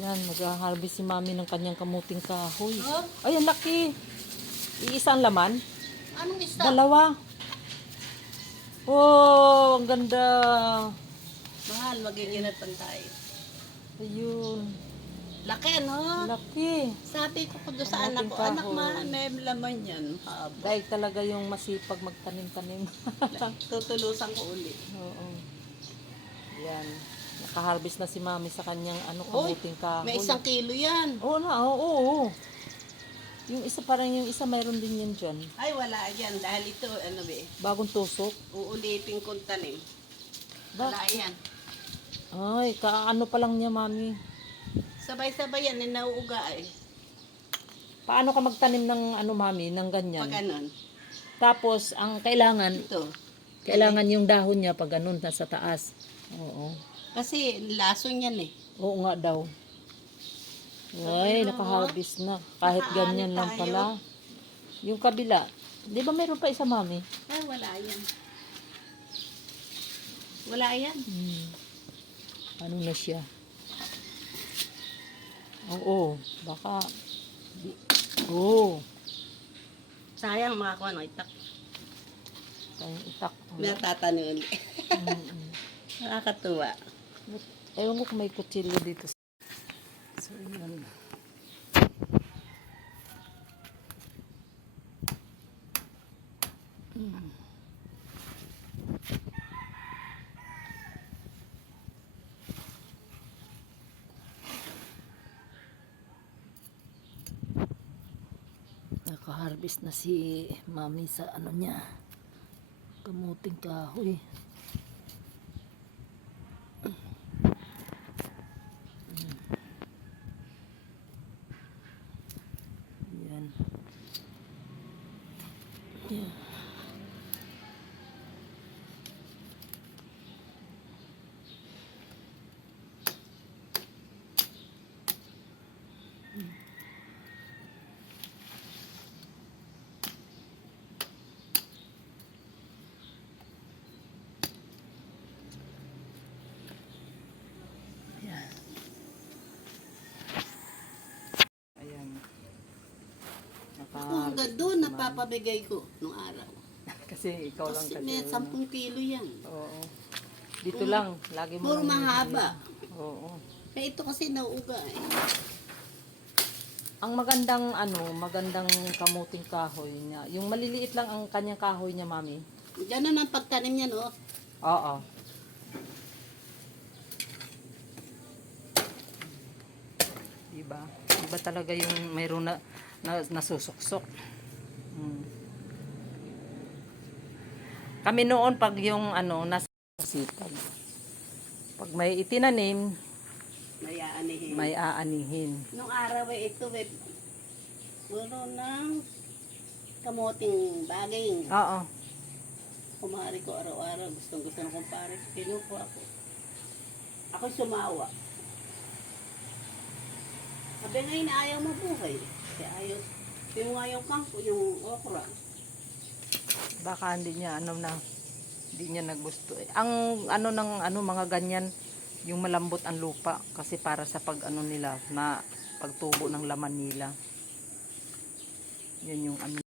Yan, nag-harvest si mami ng kanyang kamuting kahoy. Oh? Ay, ang laki. Iisang laman? Anong isa? Dalawa. Oh, ang ganda. Mahal, magiginatan tayo. Ayun. Laki, no? Laki. Sabi ko doon sa Kamuting anak ko, anak, kahoy. may laman yan. Haba. Dahil talaga yung masipag magtanim-tanim. Tutulusan ko ulit. Oo. Yan. Nakaharvest na si mami sa kanyang Hoy, kamuting kahoy. may 1 kilo yan. Oo na, oo. Yung isa, parang yung isa mayroon din yan dyan. Ay, wala yan. Dahil ito, ano be, Bagong tusok. uulitin kong tanim. Wala yan. Ay, kaano pa lang niya, mami. Sabay-sabay yan, nauuga eh. Paano ka magtanim ng mami, ng ganyan? Pag anon. Tapos, ang kailangan, Ito. yung dahon niya pag ganun, nasa taas. Oo. Kasi lason yan eh. Oo nga daw. Ay, nakaharvest na. Kahit ganyan lang pala. Yung kabila, di ba meron pa isa, mami? Ay, wala yan. Wala yan. Ano na siya? Oo, baka. Oo. Sayang makakuha ng itak. Kayang itak. Natatanim ulit. Nakakatuwa. Ewan ko kung may kutsilyo dito. So, yun. Naka-harvest na si mami sa niya. Kamuting kahoy. Yan. Yan. Ayan. Ako hanggang doon napapabigay ko nung araw. Kasi ikaw lang Kasi kasi. may 10 kilo yan. Oo. Dito lang, lagi mo. Puro mahaba. Oo. Kaya ito kasi nauuga eh. Ang magandang magandang kamuting kahoy niya. Yung maliliit lang ang kanyang kahoy niya, mami. Ganun ang pagtanim niya, no? Oo. Diba? Iba talaga yung mayroon na nasusuksok. Kami noon pag yung nasa sipag. Pag may itinanim, Mayaanihin. may aanihin. Nung araw eh, ito eh, puro ng kamoting bagay. Oo. Kumari ko araw-araw. Gusto ng kumpare. Kinukuha ko. Ako sumawa. Sabi ngayon na ayaw mo buhay. Kaya ayaw. Yung nga yung kampo, yung okra. Baka hindi niya hindi niya nagusto. Ang mga ganyan, yung malambot ang lupa kasi para sa pag nila na pagtubo ng laman nila. Yan yung